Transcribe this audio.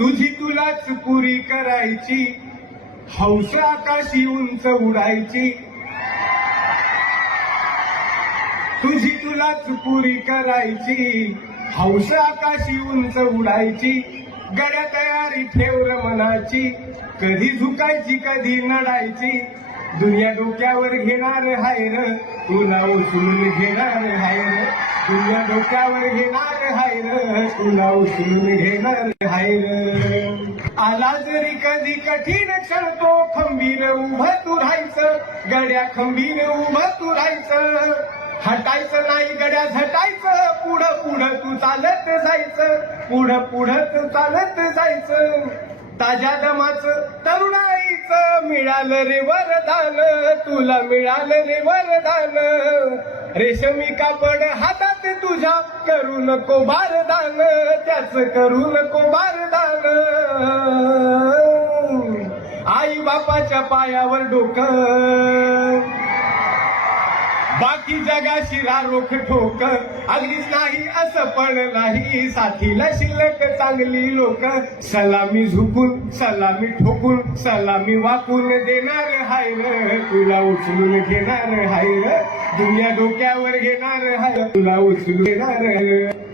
तुझी तुलाच पुरी करायची, हौस आकाशी उंच उडायची. तुझी तुलाच पुरी करायची, हौस आकाशी उंच उडायची. गड्या तयारी ठेव र मनाची, कधी झुकायची कधी नडायची. दुनिया डोक्यावर घेणार हाय र, तुला उचलून घेणार हाय र. दुनिया डोक्यावर घेणार हाय र, तुला उचलून घेणार हाय र. आला जरी कधी कठीण क्षण तो खंबीर उभं तू राहायचं. गड्या खंबीर उभं तू राहायचं. हटायचं नाही गड्या झटायचं. पुढं पुढं तू चालत जायचं. पुढं पुढं तू चालत जायचं. ताज्या दमाचं तरुणाईचं मिळालं रे वरदान. तुला मिळालं रे वरदान. रेशमी कापड हातात तुझ्या करू नको बारदान. त्याच करू नको बारदान. आई बापाच्या पायावर डोकं, बाकी जगाशी रारोख ठोक. अगदीच नाही असं पण नाही, साथीला शिल्लक चांगली लोक. सलामी झुकून सलामी ठोकून सलामी वाकून देणार हाय र, तुला उचलून घेणार हाय र. दुनिया डोक्यावर घेणार हाय, तुला उचलून घेणार हाय.